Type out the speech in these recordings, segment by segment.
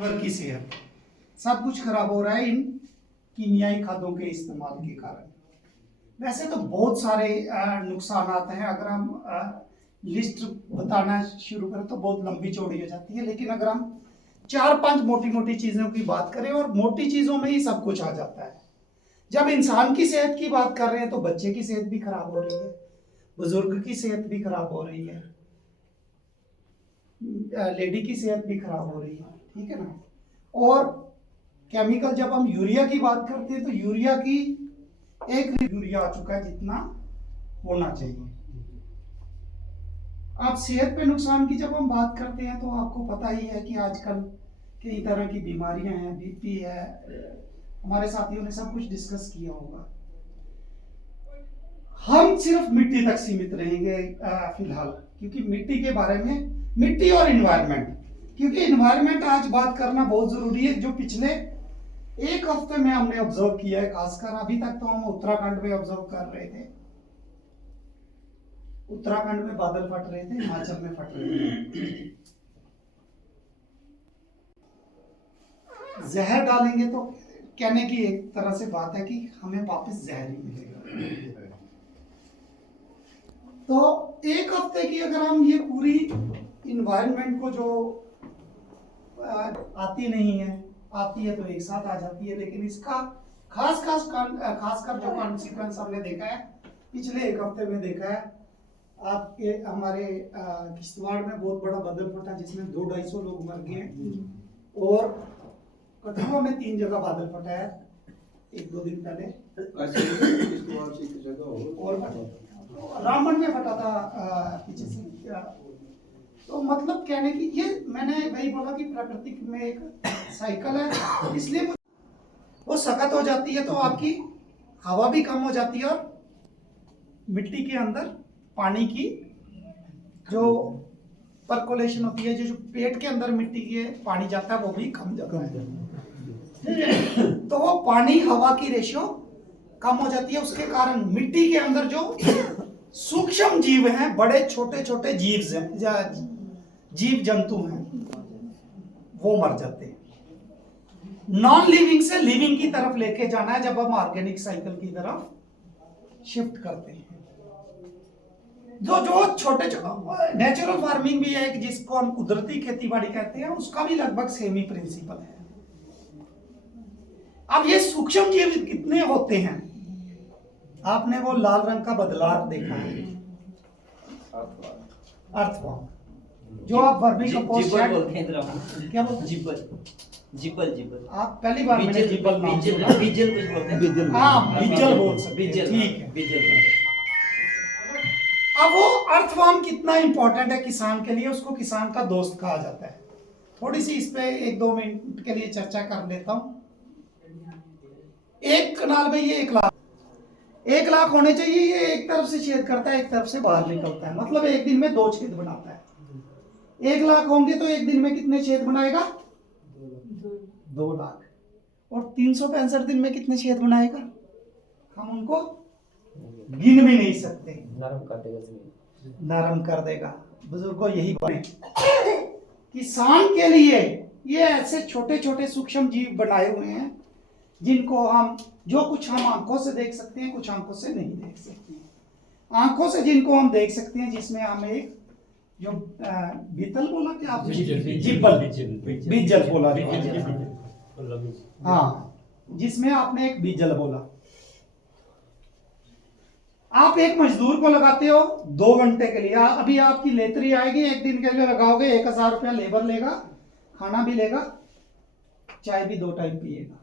की सेहत सब कुछ खराब हो रहा है इन कीमियाई खादों के इस्तेमाल के कारण। वैसे तो बहुत सारे नुकसान आते हैं। अगर हम लिस्ट बताना शुरू करें तो बहुत लंबी चौड़ी हो जाती है, लेकिन अगर हम 4-5 मोटी मोटी चीज़ों की बात करें, और मोटी चीज़ों में ही सब कुछ आ जाता है। जब इंसान की सेहत की बात कर रहे हैं तो बच्चे की सेहत भी खराब हो रही है, बुजुर्ग की सेहत भी खराब हो रही है, लेडी की सेहत भी खराब हो रही है, ठीक है ना। और केमिकल, जब हम यूरिया की बात करते हैं तो यूरिया की यूरिया आ चुका है जितना होना चाहिए। अब सेहत पे नुकसान की जब हम बात करते हैं तो आपको पता ही है कि आजकल कई तरह की बीमारियां हैं, बीपी है, हमारे साथियों ने सब कुछ डिस्कस किया होगा। हम सिर्फ मिट्टी तक सीमित रहेंगे फिलहाल, क्योंकि मिट्टी के बारे में, मिट्टी और इन्वायरमेंट, क्योंकि इन्वायरमेंट आज बात करना बहुत जरूरी है। जो पिछले एक हफ्ते में हमने ऑब्जर्व किया है, खासकर अभी तक तो हम उत्तराखंड में ऑब्जर्व कर रहे थे, उत्तराखंड में बादल फट रहे थे, हिमाचल में फट रहे थे। जहर डालेंगे तो कहने की एक तरह से बात है कि हमें वापस जहर ही मिलेगा। तो एक हफ्ते की अगर हम ये पूरी इन्वायरमेंट को, जो आती नहीं है, आती है तो एक साथ आ जाती है, लेकिन इसका खासकर जो कॉन्सिक्वेंस हमने देखा है पिछले एक हफ्ते में देखा है। आपके हमारे किश्तवाड़ में बहुत बड़ा बादल फटा जिसमें 200-250 लोग मर गए, और कठुआ में 3 जगह बादल फटा है 1-2 दिन पहले, और रामबन में फटा था पीछे से। तो मतलब कहने की ये, मैंने वही बोला कि प्रकृति में एक साइकिल है, इसलिए वो सख्त हो जाती है तो आपकी हवा भी कम हो जाती है, और मिट्टी के अंदर पानी की जो पर्कोलेशन होती है, जो पेट के अंदर मिट्टी के पानी जाता है वो भी कम जाता है। तो वो पानी हवा की रेशियो कम हो जाती है, उसके कारण मिट्टी के अंदर जो सूक्ष्म जीव हैं, बड़े छोटे छोटे जीव जंतु हैं, वो मर जाते हैं। नॉन लिविंग से लिविंग की तरफ लेके जाना है जब हम ऑर्गेनिक साइकिल की तरफ शिफ्ट करते हैं। जो छोटे नेचुरल फार्मिंग भी है, जिसको हम कुदरती खेती बाड़ी कहते हैं, उसका भी लगभग सेम ही प्रिंसिपल है। अब ये सूक्ष्म जीव कितने होते हैं? आपने वो लाल रंग का बदलाव देखा है, अर्थवर्म, जो आप वर्मी कंपोस्ट बोलते हैं, क्या बोलते हैं? जिबल। आप पहली बार मैंने जिबल नाम सुना। बीजल कुछ बोलते हैं। हाँ, बीजल बोल सकते हैं, ठीक है, बीजल। अब वो अर्थवर्म कितना इंपॉर्टेंट है किसान के लिए, उसको किसान का दोस्त कहा जाता है। थोड़ी सी इस पे 1-2 मिनट के लिए चर्चा कर लेता हूँ। एक कनाल में ये 1 लाख होने चाहिए। ये एक तरफ से छेद करता है, एक तरफ से बाहर निकलता है, मतलब एक दिन में 2 छेद बनाता है। 1 लाख होंगे तो एक दिन में कितने छेद बनाएगा? 2 लाख। और 365 दिन में कितने छेद बनाएगा? हम उनको गिन भी नहीं सकते। नरम कर देगा। बुजुर्गों, यही बने किसान के लिए ये ऐसे छोटे छोटे सूक्ष्म जीव बनाए हुए हैं, जिनको हम, जो कुछ हम आंखों से देख सकते हैं, कुछ आंखों से नहीं देख सकते हैं। आंखों से जिनको हम देख सकते हैं, जिसमें हम एक जो बीतल बोला, क्या आप बीजल बोला, हाँ, जिसमें आपने एक बीजल बोला। आप एक मजदूर को लगाते हो 2 घंटे के लिए, अभी आपकी लेतरी आएगी, एक दिन के लिए लगाओगे, 1000 रुपया लेबर लेगा, खाना भी लेगा, चाय भी 2 टाइम पिएगा।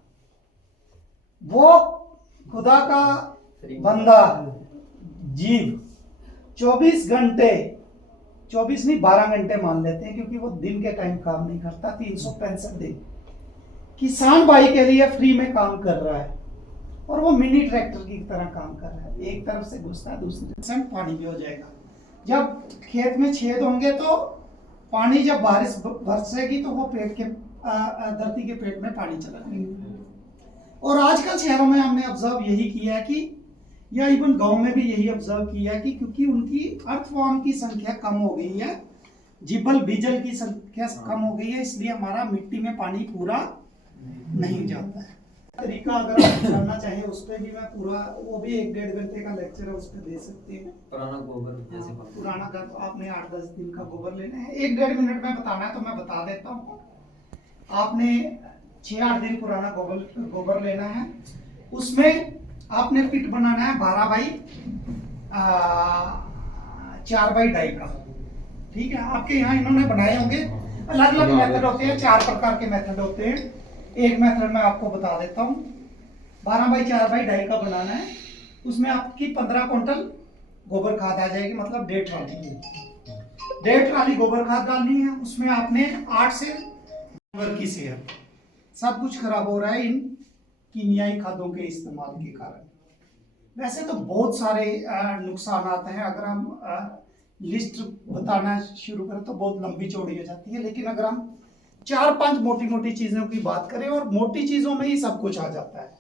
वो खुदा का बंदा जीव 24 घंटे, 24 नहीं 12 घंटे मान लेते हैं, क्योंकि वो दिन के टाइम काम नहीं करता, 365 दिन किसान भाई के लिए फ्री में काम कर रहा है, और वो मिनी ट्रैक्टर की तरह काम कर रहा है। एक तरफ से घुसता है, दूसरी तरफ पानी भी हो जाएगा। जब खेत में छेद होंगे तो पानी, जब बारिश बरसेगी तो वो पेट के धरती के पेट में पानी चला जाएगा। और आजकल शहरों में हमने ऑब्जर्व यही किया है कि, या इवन गांव में भी यही ऑब्जर्व किया है कि, क्योंकि उनकी अर्थवर्म की संख्या कम हो गई है, जिबल बीजल की संख्या कम हो गई है, इसलिए हमारा मिट्टी में पानी पूरा नहीं जाता है। तरीका अगर आप जानना चाहें उस पर भी मैं पूरा, वो भी 1-1.5 घंटे का लेक्चर है, उस पर दे सकते हैं। पुराना गोबर जैसे हाँ, पुराना घर तो आपने 8-10 दिन का गोबर लेना है, 1-1.5 मिनट में बताना है तो मैं बता देता हूँ। आपने 6-8 दिन पुराना गोबर लेना है, उसमें आपने पिट बनाना है 12 बाई 4x2 का। ठीक है, आपके यहाँ इन्होंने बनाए होंगे, अलग अलग मेथड होते हैं, 4 प्रकार के मेथड होते हैं। एक मेथड मैं आपको बता देता हूँ, 12 बाई 4x2 का बनाना है। उसमें आपकी 15 क्विंटल गोबर खाद आ जाएगी, मतलब 1.5 ट्राली गोबर खाद डालनी है। उसमें आपने 8 से गोबर की सेहत, सब कुछ खराब हो रहा है इन कीमियाई खादों के इस्तेमाल के कारण। वैसे तो बहुत सारे नुकसान आते हैं, अगर हम लिस्ट बताना शुरू करें तो बहुत लंबी चौड़ी हो जाती है, लेकिन अगर हम 4-5 मोटी मोटी चीजों की बात करें, और मोटी चीजों में ही सब कुछ आ जाता है।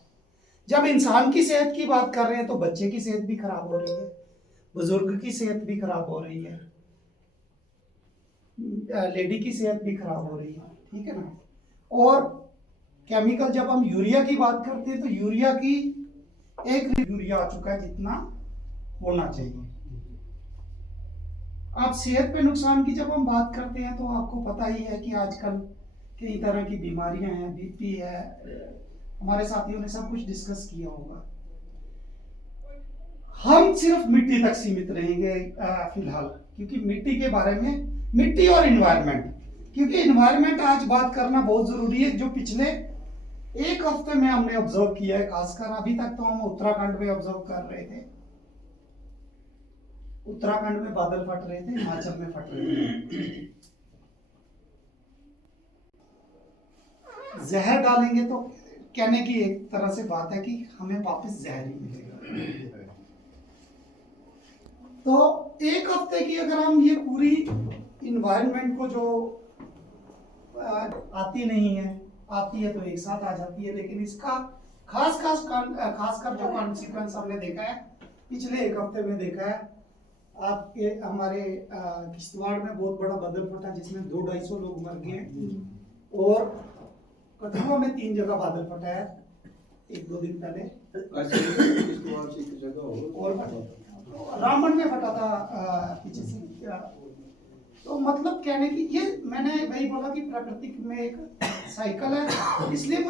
जब इंसान की सेहत की बात कर रहे हैं तो बच्चे की सेहत भी खराब हो रही है, बुजुर्ग की सेहत भी खराब हो रही है, लेडी की सेहत भी खराब हो रही है, ठीक है ना। और केमिकल, जब हम यूरिया की बात करते हैं तो यूरिया की यूरिया आ चुका है जितना होना चाहिए। आप सेहत पे नुकसान की जब हम बात करते हैं तो आपको पता ही है कि आजकल कई तरह की बीमारियां हैं, बीपी है, हमारे साथियों ने सब कुछ डिस्कस किया होगा। हम सिर्फ मिट्टी तक सीमित रहेंगे फिलहाल, क्योंकि मिट्टी के बारे में, मिट्टी और इन्वायरमेंट, क्योंकि इन्वायरमेंट आज बात करना बहुत जरूरी है। जो पिछले 1 हफ्ते में हमने ऑब्जर्व किया है, खासकर अभी तक तो हम उत्तराखंड में ऑब्जर्व कर रहे थे, उत्तराखंड में बादल फट रहे थे, हिमाचल में फट रहे थे। जहर डालेंगे तो कहने की एक तरह से बात है कि हमें वापस जहर ही मिलेगा। तो 1 हफ्ते की अगर हम ये पूरी इन्वायरमेंट को, जो आती नहीं है, आती है तो एक साथ आ जाती है, लेकिन इसका खासकर जो कॉन्सिक्वेंस हमने देखा है पिछले 1 हफ्ते में देखा है, आपके हमारे किश्तवाड़ में बहुत बड़ा बादल फटा जिसमें 200-250 लोग मर गए, और कठुआ में 3 जगह बादल फटा है 1-2 दिन पहले, और रामबन में फटा था पीछे से। तो मतलब कहने की ये, मैंने वही बोला कि प्रकृति में एक साइकिल है, इसलिए